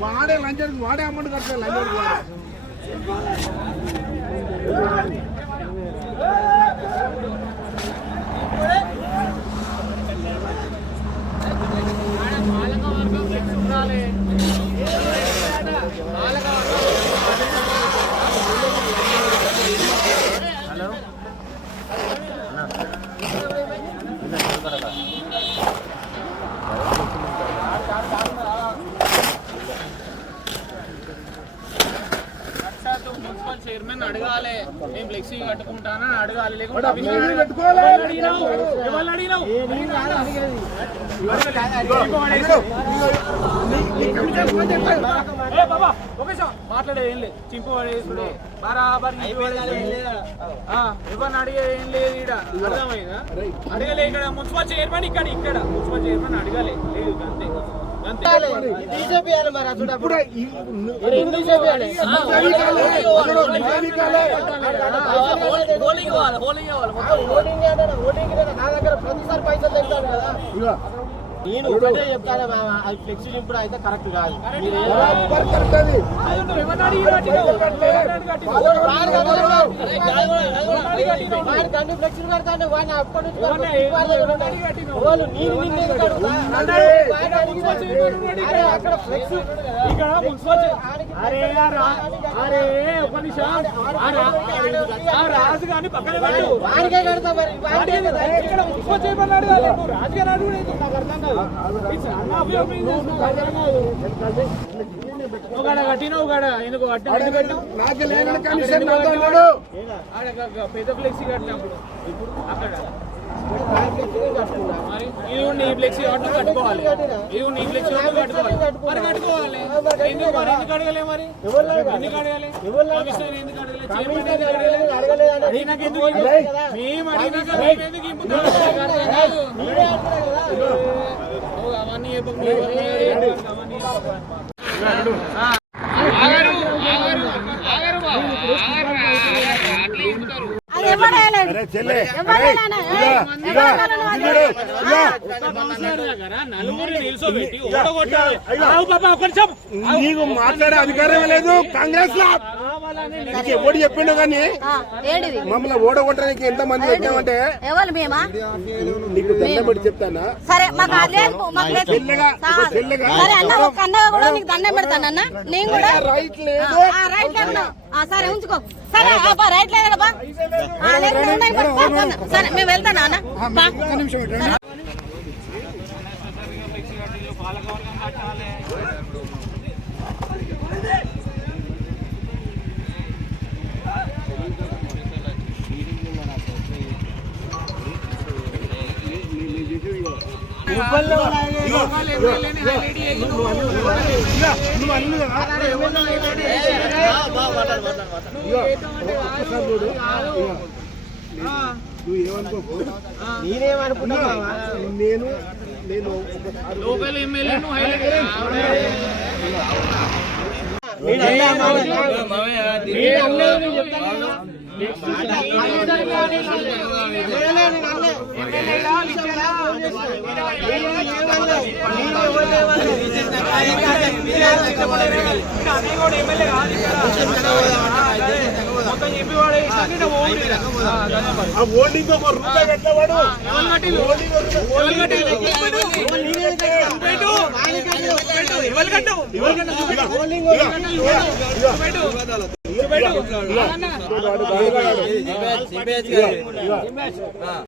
వాడే లంచానికి వాడే అమౌంట్ కట్టాలి లంచానికి చైర్మన్ అడగాలి, నేను ఫ్లెక్సీ కట్టుకుంటానని అడగాలి. లేకుంటే మాట్లాడేది ఏం లేదు, చింపు పడేసుడు బరాబర్ ఎవరిని అడిగేది ఏం లేదు. ఇక్కడ అర్థమైందా? అడగలే. ఇక్కడ మున్సిపల్ చైర్మన్ ఇక్కడ మున్సిపల్ చైర్మన్ అడగాలి లేదు అంతే. నేను ఒకటే చెప్తాను, అది ఫ్లెక్సీ ఇప్పుడు అయితే కరెక్ట్ కాదు. ఫ్లెక్సీ పెడతాను అక్కడ ఫ్లెక్సీ రాజు కానీ పక్కన వారికే కడతా మరి పెద్ద ఫ్లెక్సీ కట్టినప్పుడు అక్కడ ఇది నీ ఫ్లెక్సీ ఆటో కట్టుకోవాలి, ఇది నీ ఫ్లెక్సీ ఆటో కట్టుకోవాలి. మరి కట్టుకోవాలి. ఎందుకు మరి ఎందుకు అడగలే? మరి ఎందుకు అడగాలి? కమిషనర్ ఎందుకు అడగలే? చైర్మన్ ఎందుకు అడగలే? మేము అడిగినాక మేము ఎందుకు ఇంపుతాం? అవన్నీ నీకు మాట్లాడే అధికారమే లేదు కాంగ్రెస్ లో. ఎవడు చెప్పిండు కానీ మమ్మల్ని ఓడగొట్టడానికి ఎంత మంది పెట్టామంటే నీకు దండం పెట్టి చెప్తానా? సరే దండం పెడతానన్న నేను కూడా రైట్ లేదు. సరే ఉంచుకో. సరే రైట్ లేదబ్బా. సరే మేము వెళ్తానా అన్న? నేనేమనుకున్నా నేను లోకల్ ఎమ్మెల్యే ఓల్డింగ్ రూపాయి పెట్టవాడు